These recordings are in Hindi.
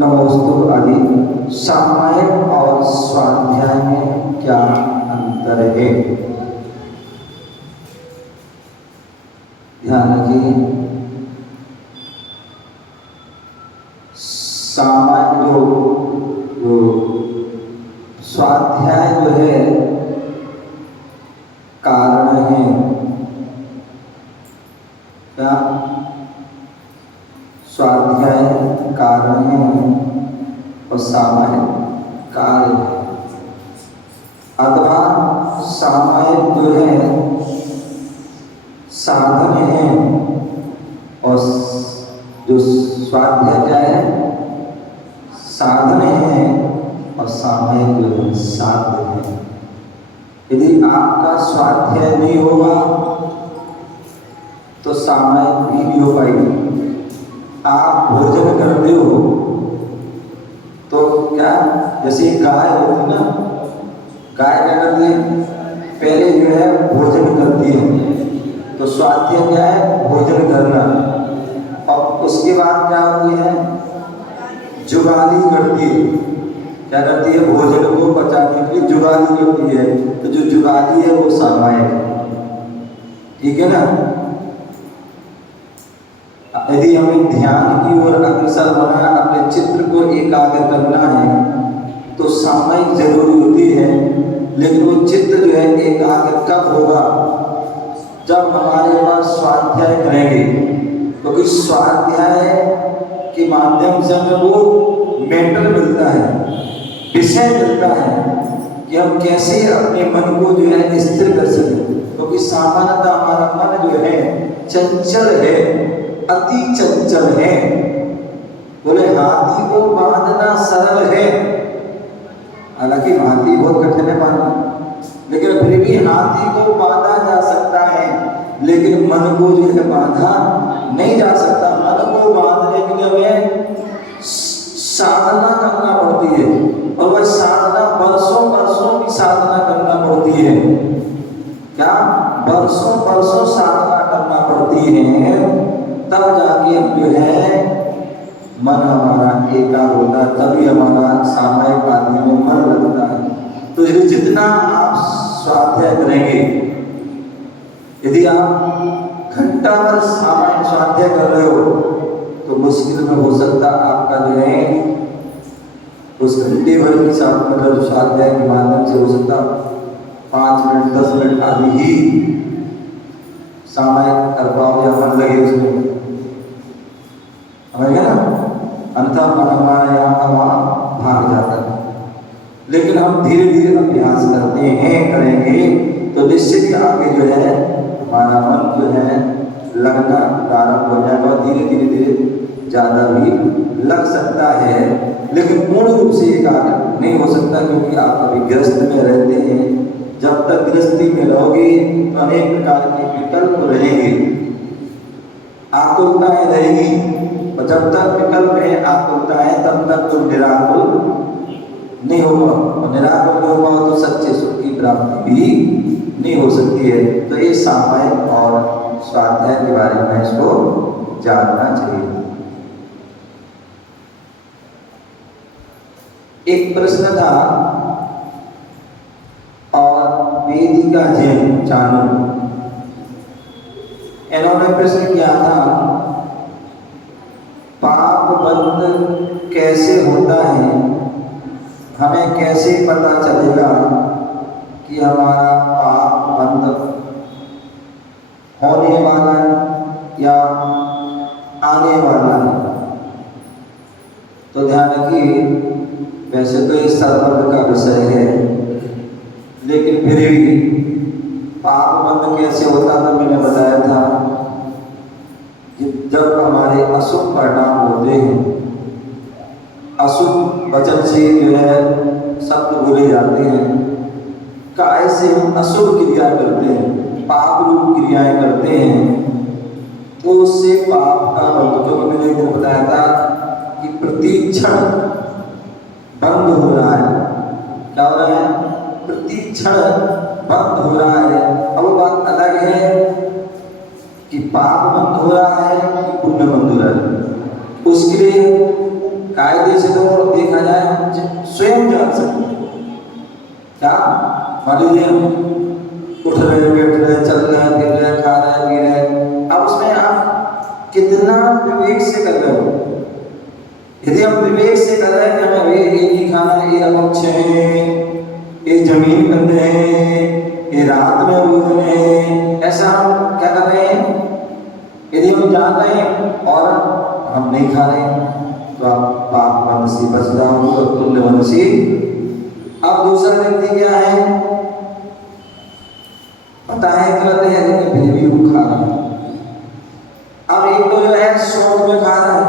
नमोस्तु आदि। सामायिक और स्वाध्याय में क्या अंतर है? ध्यान रखिए, सामायिक जो स्वाध्याय जो है कारण है, क्या स्वाध्याय कारण है और सामायिक कार्य है। अथवा सामायिक जो है साधन है और जो स्वाध्याय क्या है साधन है और सामायिक जो है साध्य है। यदि आपका स्वाध्याय नहीं होगा तो सामायिक भी नहीं हो पाएगी। आप भोजन करते हो तो क्या, जैसे गाय होती है ना, गाय क्या करती है, पहले जो है भोजन करती है, तो स्वाध्याय क्या है भोजन करना, और उसके बाद क्या होती है जुगाली करती है। क्या करती है, भोजन को पचाने के लिए जुगाली करती है, तो जो जुगाली है वो सामायिक है। ठीक है ना। यदि हमें ध्यान की ओर अग्रसर होना है, अपने चित्र को एकाग्र करना है तो सामायिक जरूरी होती है, लेकिन वो चित्र जो है एकाग्र कब होगा, जब हमारे पास स्वाध्याय करेंगे। क्योंकि स्वाध्याय के माध्यम से हमें वो मेंटल मिलता है, विषय मिलता है कि हम कैसे अपने मन को जो है स्थिर कर सकें। क्योंकि सामान्यतः हमारा मन जो है चंचल है, अति चंचल है। बोले हाथी को बांधना सरल है, हालांकि हाथी बहुत कठिन है बांधना, लेकिन फिर भी हाथी को बांधा जा सकता है, लेकिन मन को जो है बांधा नहीं जा सकता। मन को बांधने के लिए हमें साधना करना पड़ती है, और वह साधना बरसों बरसों की साधना करना पड़ती है। क्या बरसों बरसों साधना करना पड़ती है, तब जाके हम जो है मन हमारा एकाग्र होता है, तभी हमारा सामायिक आदि में मन लगता है। तो जितना आप स्वाध्याय करेंगे, यदि आप घंटा भर सामायिक स्वाध्याय कर रहे हो तो मुश्किल में हो सकता आपका जो है उस घंटे भर की मतलब स्वाध्याय के माध्यम से हो सकता 5 मिनट 10 मिनट आदि ही सामायिक कर पाओ या मन लगे उसमें, समझ गए ना। अंततः मन हमारा यहाँ वहाँ भाग जाता है। लेकिन हम धीरे धीरे अभ्यास करते हैं, करेंगे तो निश्चित ही आगे जो है हमारा मन जो है लगना प्रारंभ हो जाएगा, और धीरे धीरे धीरे ज़्यादा भी लग सकता है, लेकिन पूर्ण रूप से एकाग्र नहीं हो सकता, क्योंकि आप अभी गृहस्थ में रहते हैं। जब तक गृहस्थी में रहोगे तो अनेक प्रकार के विकल्प रहेंगे, आकुलताएं रहेगी, और जब तक विकल्प है आकुलताएं तब तक तो निराकुल नहीं होगा, और निराकुल नहीं होगा तो सच्चे सुख की प्राप्ति भी नहीं हो सकती है। तो ये सामायिक और स्वाध्याय के बारे में इसको जानना चाहिए। एक प्रश्न था और वेदिका जैन चानू, इन्होंने प्रश्न किया था पाप बंध कैसे होता है, हमें कैसे पता चलेगा कि हमारा पाप बंध होने वाला है या आने वाला है। तो ध्यान रखिए, वैसे तो ये सर्वज्ञ का विषय है, लेकिन फिर भी पाप बंध कैसे होता था मैंने बताया था कि जब हमारे अशुभ परिणाम होते हैं, अशुभ वचन से जो है शब्द बोले जाते हैं, काय से हम अशुभ क्रिया करते हैं, पाप रूप क्रियाएं करते हैं, तो उससे पाप का बंध, जो मैंने एक दिन बताया था कि प्रतिक्षण बंद हो रहा है। क्या हो रहा है? प्रतिक्षण बंद हो रहा है। अब वो बात अलग है कि पाप बंद हो रहा है कि पुण्य बंद हो रहा है। उसके लिए कायदे से तो देखा जाए हम स्वयं जान सकते हैं। क्या मान लीजिए हम उठ रहे, बैठ रहे, चल रहे, फिर रहे, खा रहे, पी रहे, अब उसमें आप कितना विवेक से कर रहे हो। यदि हम विवेक से कर रहे हैं कि हमें ये नहीं खाना, ये अपक्ष है, ये जमीन बंद है, ये रात में भोजन है, ऐसा हम क्या कर रहे हैं। यदि हम जान रहे हैं और हम नहीं खा रहे हैं तो आप पाप बंद से बच जाओगे और पुण्य बंद से। अब दूसरा व्यक्ति क्या है, पता है गलत है लेकिन फिर भी वो खा रहा है। अब एक तो जो है शौक में खा रहा है,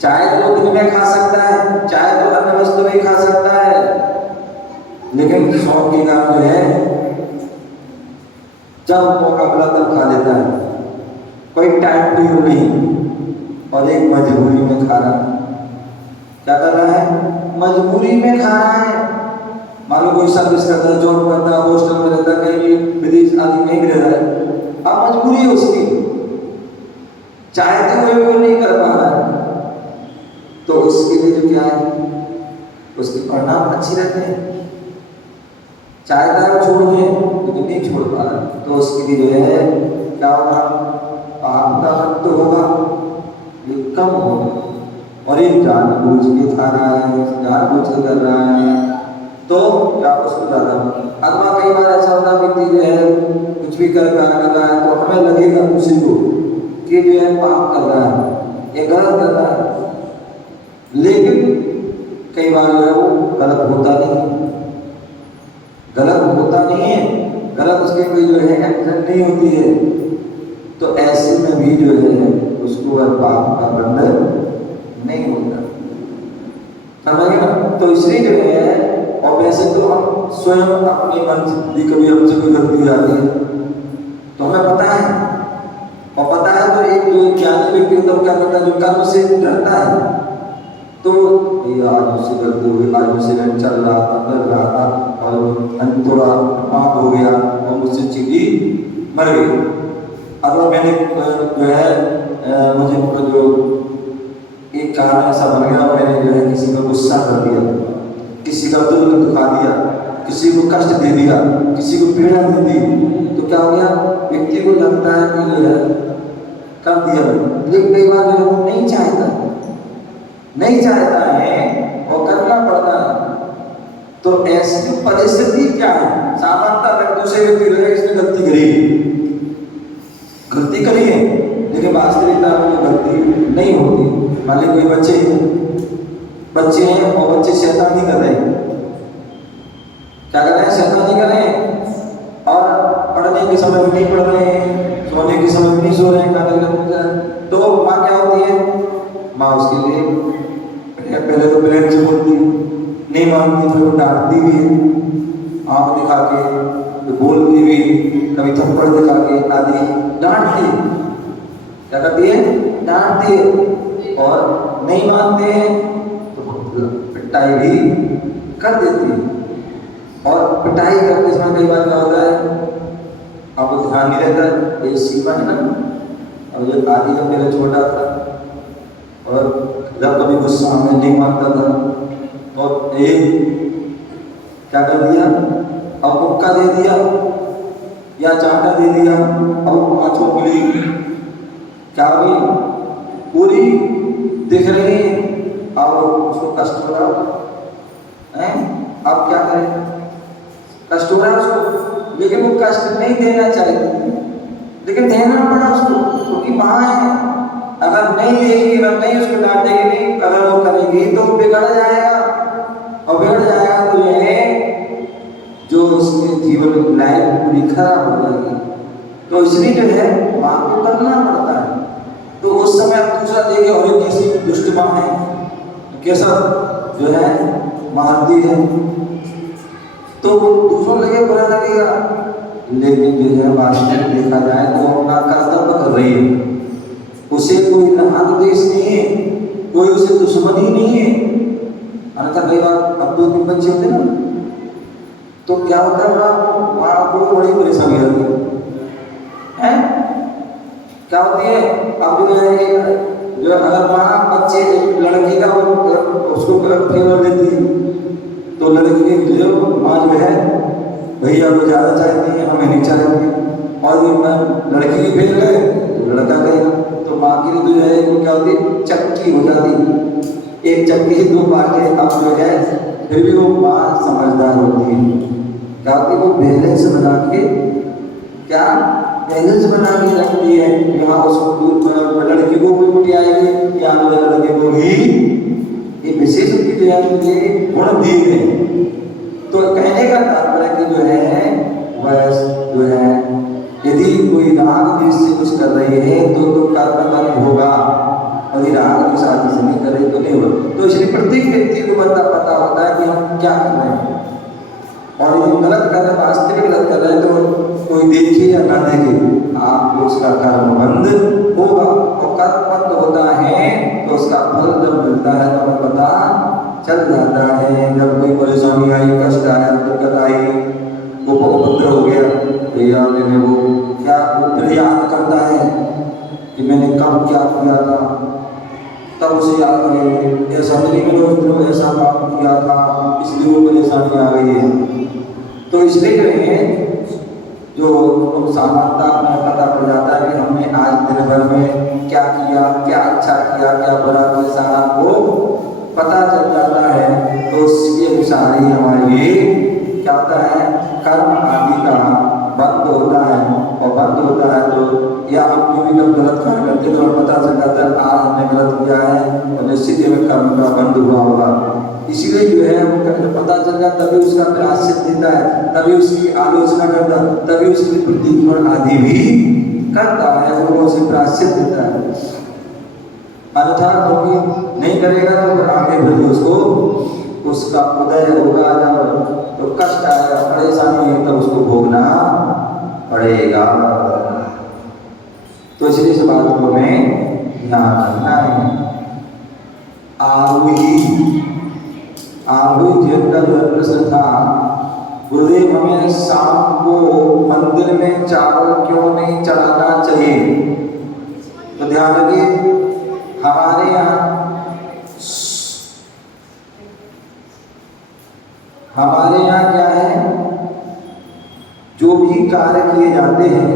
चाहे तो दिन में खा सकता है, चाहे तो अन्य वस्तु में खा सकता है, लेकिन शौक के कारण जो है जब मौका मिला तब खा लेता है, कोई टाइम टेबल नहीं, और एक मजबूरी में खा रहा है। क्या कर रहा है, मजबूरी में खा रहा है। मान लो कोई सर्विस करता है, जॉब करता है, हॉस्टल में रहता है, कहीं विदेश आदि नहीं रह रहा है, अब मजबूरी है उसकी, चाहते हुए वो नहीं कर पा रहा है, तो उसके लिए जो क्या है, उसके परिणाम अच्छे रहते हैं। चाहता है वो छोड़ दे लेकिन नहीं छोड़ पा रहा, तो उसके लिए जो है क्या होगा, पाप का अंत होगा, ये कम होगा। और ये जानबूझ के खा रहा है, जानबूझ के कर रहा है, तो क्या उसको ज्यादा। अथवा कई बार ऐसा होता है व्यक्ति जो है कुछ भी कर रहा है तो हमें लगेगा उसी को कि जो है पाप कर रहा है, ये गलत कर रहा है, लेकिन कई बार जो है वो गलत होता नहीं है, गलत होता नहीं है, गलत उसके कोई जो है एक्शन नहीं होती है, तो ऐसे में भी जो है उसको पाप का बंधन नहीं होता, समझे ना। तो इसलिए जो है, और वैसे तो हम स्वयं अपनी मन से कभी हमसे कोई गलती हो जाती है तो हमें पता है, और पता है तो एक जो ज्ञानी व्यक्ति होता है क्या करता है, जो कर्म से डरता है, तो ये आज मुझसे गलती हो गई, आज मुझसे मैं चल रहा था, कर रहा था और थोड़ा पाप हो गया और मुझसे चीटी मर गई। अगर मैंने जो है मुझे जो एक कारण ऐसा बन गया, मैंने जो है किसी को गुस्सा कर दिया, किसी का दिल दुखा दिया, किसी को कष्ट दे दिया, किसी को पीड़ा दे दी, तो क्या हो गया, व्यक्ति को लगता है कि जो है कर दिया, लेकिन कई बार जो वो नहीं चाहता है और करना पड़ता है। तो ऐसी परिस्थिति क्या है, सामान्यतः दूसरे व्यक्ति जो है इसने गलती करी है, लेकिन वास्तविकता में गलती नहीं होती। मान लीजिए कोई बच्चे हैं और बच्चे शैतानी कर रहे हैं, क्या कर रहे हैं, शैतानी कर रहे हैं, और पढ़ने के समय में नहीं पढ़ रहे हैं, सोने के समय में नहीं सो रहे हैं, खाने का, तो माँ क्या होती है, माँ उसके लिए पहले तो प्लेन से बोलती है, नहीं मानती फिर वो डांटती भी है, आँख दिखा के, बोलती भी, कभी थप्पड़ दिखा के आदि डांटती है, क्या करती है, डांटती है, और नहीं मानते हैं तो पिटाई भी कर देती है। और पिटाई करते समय कई बार क्या होता है, आपको ध्यान नहीं रहता है, ये सीमा है ना, और जो आदि जब मेरा छोटा था और जब कभी गुस्सा में नहीं मानता था तो ये क्या कर दिया, अब मुक्का दे दिया या चांटा दे दिया, अब आंखों खुली, क्या हुई, पूरी दिख रही, अब उसको कष्ट हो रहा है, अब क्या करें, कष्ट हो रहा है उसको, लेकिन वो कष्ट नहीं देना चाहिए, लेकिन देना पड़ा उसको, क्योंकि माँ है, अगर नहीं देगी, अगर नहीं उसको डांटेगी, नहीं अगर वो करेगी तो बिगड़ जाएगा, और बिगड़ जाएगा तो ये जो उसके जीवन लाइफ पूरी खराब हो जाएगी। तो इसलिए जो है माँ को करना पड़ता है। तो उस समय आप दूसरा देखे और एक कैसी दुष्ट माँ है, कैसा जो है मारती है, तो दूसरों लगे बुरा लगेगा, लेकिन जो है वास्तव में देखा जाए तो अपना कर्तव्य कर रही है, उसे कोई राग देश नहीं है, कोई उसे दुश्मनी नहीं है। अन्यथा कई बार अब 2-3 बच्चे होते ना, तो क्या होता है, माँ को बड़ी परेशानी होती है, क्या होती है, अब जो है अगर माँ बच्चे भैया वो ज़्यादा चाहती है, हमें नहीं चाहती। और लड़की भी फेल गए तो लड़का गया, तो माँ की तो जो है वो क्या होती, चक्की हो जाती, एक चक्की से दो पार्टे। अब जो है फिर भी वो माँ समझदार होती है, क्या होती, वो बैलेंस बना के, क्या बैलेंस बना के रखती है। यहाँ उसको लड़की को भी उठी आएगी, यहाँ लड़के को भी ये विशेष उनकी जो है गुण दिए गए। तो कहने का तात्पर्य कि जो है वह जो है यदि कोई राग द्वेष से कुछ कर रही है तो कर्म होगा, और ये राग द्वेष आदि से नहीं करे तो नहीं होगा। तो इसलिए प्रत्येक व्यक्ति को पता होता है कि हम क्या कर रहे हैं, और यदि गलत कर रहे, वास्तविक गलत कर रहे हैं तो कोई देखे या ना देखे, आपको उसका कर्म बंद होगा। और कर्म बंद होता है तो उसका फल जब मिलता है तो हमें पता चल जाता है। जब कोई परेशानी आई, कष्ट आया, दिक्कत आई, वो उपद्रव हो गया, भैया मैंने वो क्या उत्तर याद करता है कि मैंने कब क्या किया था, तब उसे याद करेंगे। ऐसा नहीं मैंने उस दिन ऐसा काम किया था इसलिए वो परेशानी आ गई है। तो इसलिए कहें जो सामान्यता में पता पड़ जाता है कि हमने आज दिन भर में क्या किया, क्या अच्छा किया, क्या बुरा किया, सारा को पता चल जाता है। तो उसके अनुसार ही हमारे ये क्या होता है, कर्म आदि का बंद होता है। और बंद होता है तो या हम जो भी गलत कार्य करते हैं तो हमें पता चल जाता है आज हमने गलत किया है, और निश्चित ही में कर्म का बंद हुआ होगा। इसीलिए जो है वो पता चल जाता, तभी उसका प्रायश्चित देता है, तभी उसकी आलोचना करता, तभी उसकी प्रतिक्रिया आदि भी करता है, वो उसे प्रायश्चित देता है। अन्यथा क्योंकि नहीं करेगा तो फिर आगे फिर उसको उसका उदय होगा जब तो कष्ट आएगा, परेशानी है, तब उसको भोगना पड़ेगा। तो इसलिए इस बात को हमें ध्यान रखना है। आरोही जैन का जो प्रश्न था, गुरुदेव हमें शाम को मंदिर में चावल क्यों नहीं चढ़ाना चाहिए? तो ध्यान रखिए, हमारे यहाँ क्या है, जो भी कार्य किए जाते हैं,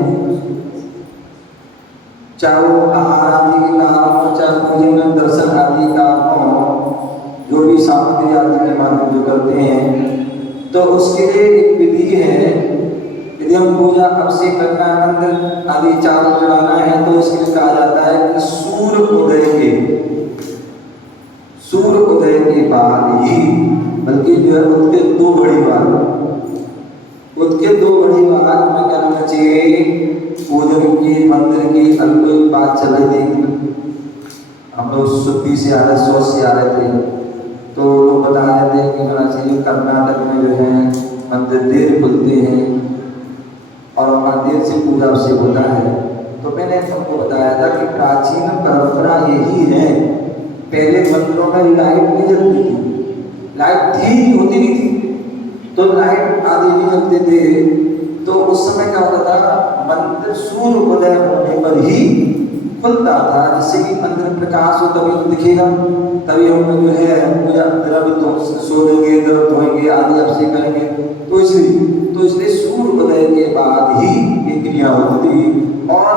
चाहे वो आहार आदि के काम हो, चाहे पूजन दर्शन आदि काम हो, जो भी सामग्री आदि के माध्यम जो करते हैं, तो उसके लिए एक विधि है। यदि हम पूजा अभिषेक करना है, मंदिर आदि चावल चढ़ाना है, तो इसके लिए कहा जाता है कि सूर्य उदय के बाद ही, बल्कि जो है उसके 2 घड़ी बाद हमें क्या करना चाहिए, पूजन की मंदिर की अल्प बात चल रही थी, हम लोग 100 से आ रहे थे, तो लोग बता रहे थे कि होना चाहिए कर्नाटक में जो है मंदिर देर खुलते हैं और वहाँ देर से पूजा अभिषेक होता है। तो मैंने सबको बताया था कि प्राचीन परंपरा यही है, पहले मंदिरों में लाइट नहीं जलती थी, लाइट होती नहीं थी, तो लाइट आदि नहीं जलते थे। तो उस समय क्या होता था, मंदिर सूर्य उदय होने पर ही खुलता था, जिससे कि मंदिर में प्रकाश हो, तभी तो दिखेगा, तभी हम जो है पूजा द्रव्य सो देंगे, द्रव्य धोएंगे आदि अभिषेक करेंगे। तो इसलिए सूर्य उदय के बाद ही ये क्रिया होती थी, और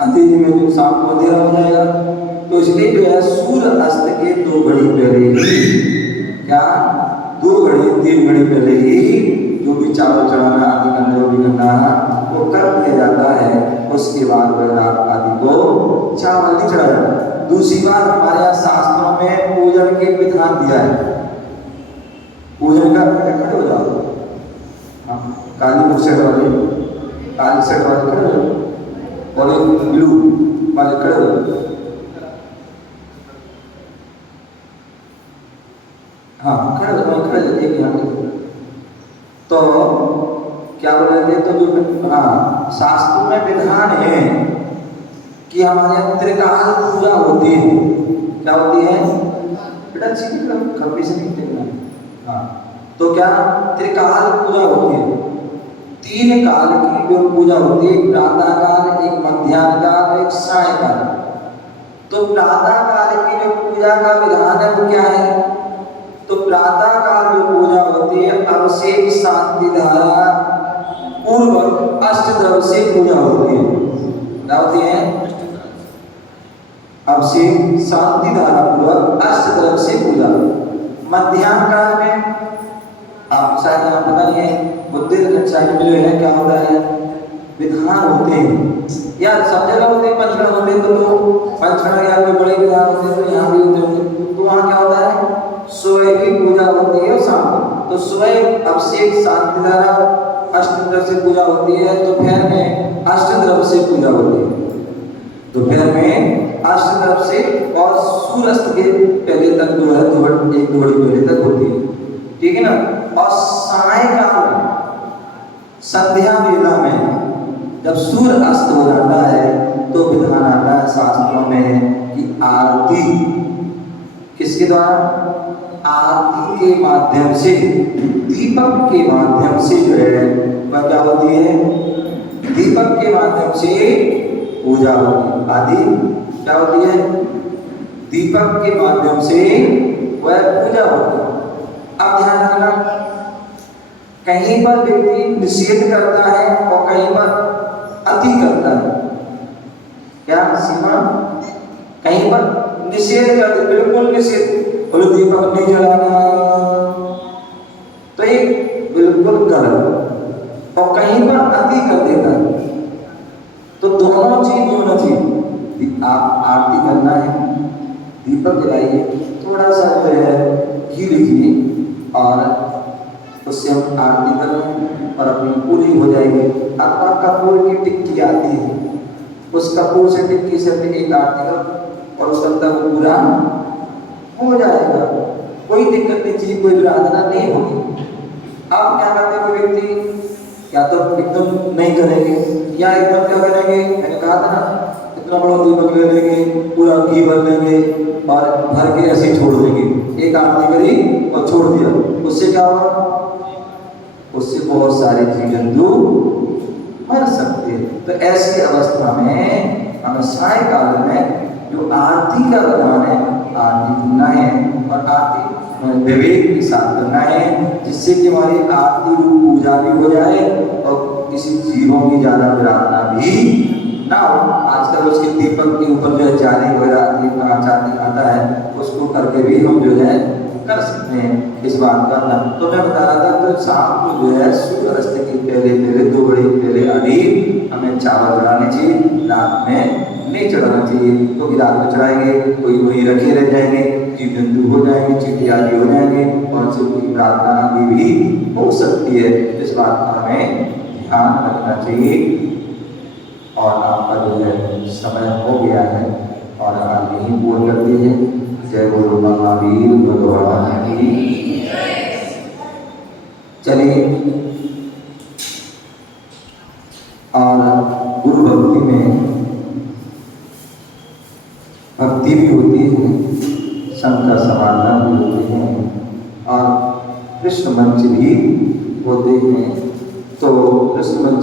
अंधेरे में जो शाम को अंधेरा हो जाएगा, तो इसलिए जो है सूर्य अस्त के 2 घड़ी पहले ही, क्या 2 घड़ी 3 घड़ी पहले ही जो भी चावल चढ़ाना आदि करना, जो भी करना वो कर दिया जाता है। उसके बाद रात आदि को चावल नहीं चढ़ाया जाता। दूसरी बात, हमारे यहाँ शास्त्रों में पूजन के विधान दिया है, पूजन का खड़े हो जाओ, काली सेट वाले खड़े हो, और एक ब्लू वाले खड़े हो, हाँ खड़े एक यहाँ। तो क्या बोले थे, तो जो शास्त्रों में विधान है कि हमारे यहाँ त्रिकाल पूजा होती है। क्या होती है बेटा, कभी से नहीं देखना, हाँ, तो क्या त्रिकाल पूजा होती है, 3 काल की जो पूजा होती है, प्रातः काल, एक मध्याह्न काल, एक सायंकाल। तो प्रातः काल की जो पूजा का विधान है वो क्या है, तो प्रातः काल जो पूजा होती है अभिषेक शांति धारा पूर्वक अष्टद्रव्य से पूजा होती है। क्या होती है? अभिषेक शांति धारा पूर्वक अष्टद्रव्य से पूजा। मध्याह्न काल में आप शायद यहाँ पता नहीं है, बुद्धि कक्षा में जो है क्या होता है, विधान होते हैं या सब जगह होते हैं, पंचगण होते हैं तो लोग पंचगण या कोई बड़े विधान होते हैं तो यहाँ भी होते होंगे। तो वहाँ क्या होता है, सुबह की पूजा होती है शाम को। तो सुबह अभिषेक शांति धारा अष्टद्रव्य से पूजा होती है, दोपहर में अष्टद्रव्य से पूजा होती है। दोपहर में अष्टद्रव्य से और सूर्यास्त के पहले तक जो है एक दो घड़ी पहले तक होती है, ठीक है ना। और सायंकाल में संध्या वेला में जब सूर्य अस्त हो जाता है तो विधान आता है शास्त्रों में कि आरती किसके द्वारा, आरती के माध्यम से, दीपक के माध्यम से जो है वह क्या होती है, दीपक के माध्यम से पूजा होती है। आदि क्या होती है, दीपक के माध्यम से वह पूजा होती है। अब ध्यान रखना, कहीं पर व्यक्ति निषेध करता है और कहीं पर अति करता है। क्या सीमा, कहीं पर निषेध कर दे, बिल्कुल निषेध, बोलो दीपक नहीं जलाना, तो ये बिल्कुल गलत। और कहीं पर अति कर देता है। तो दोनों चीज आप आरती करना है, दीपक जलाइए, थोड़ा सा जो है घी लीजिए और उससे हम आरती करें और अपनी पूरी हो जाएगी। अथवा कपूर की टिक्की आती है, उस कपूर से टिक्की से अपनी एक आरती करो और उसका तब पूरा हो जाएगा, कोई दिक्कत नहीं, चीज कोई प्रार्थना नहीं होगी। आप क्या करते हैं, कोई व्यक्ति या तो एकदम नहीं करेंगे या एकदम क्या करेंगे, मैंने कहा था ना, इतना बड़ा दीपक ले लेंगे, पूरा घी भर लेंगे और भर के ऐसे छोड़ देंगे। एक आरती करी और छोड़ दिया, उससे क्या होगा, उससे बहुत सारे जीव जंतु मर सकते हैं। तो ऐसी अवस्था में हमें सायंकाल में जो आरती का विधान है, आरती करना है और आरती विवेक के साथ करना है, जिससे कि हमारी आरती रूप पूजा भी हो जाए और किसी जीवों की ज्यादा प्रार्थना भी ना हो। आजकल उसके दीपक के ऊपर जो है जाली वगैरह आता है, उसको करके भी हम जो है कर सकते हैं। इस बात का ना तो मैं बता रहा था, तो शाम को जो है सूर्यास्त के पहले 2 घड़ी पहले अभी हमें चावल चढ़ाने चाहिए, रात में नहीं चढ़ाना चाहिए, क्योंकि रात में चढ़ाएंगे कोई वहीं रखे रह जाएंगे, जीव जंतु हो जाएंगे, चींटी आदि हो जाएंगे और उनसे कोई प्रार्थना आदि भी हो सकती है। इस बात का हमें ध्यान रखना चाहिए। और आपका जो है समय हो गया है और आप यही बोल करते हैं, जय गुरु महावीर भगवान की। चलिए, और गुरु भक्ति में भक्ति भी होती है, शंकर समाधान भी होते हैं और कृष्ण मंच भी होते हैं। तो कृष्ण मंच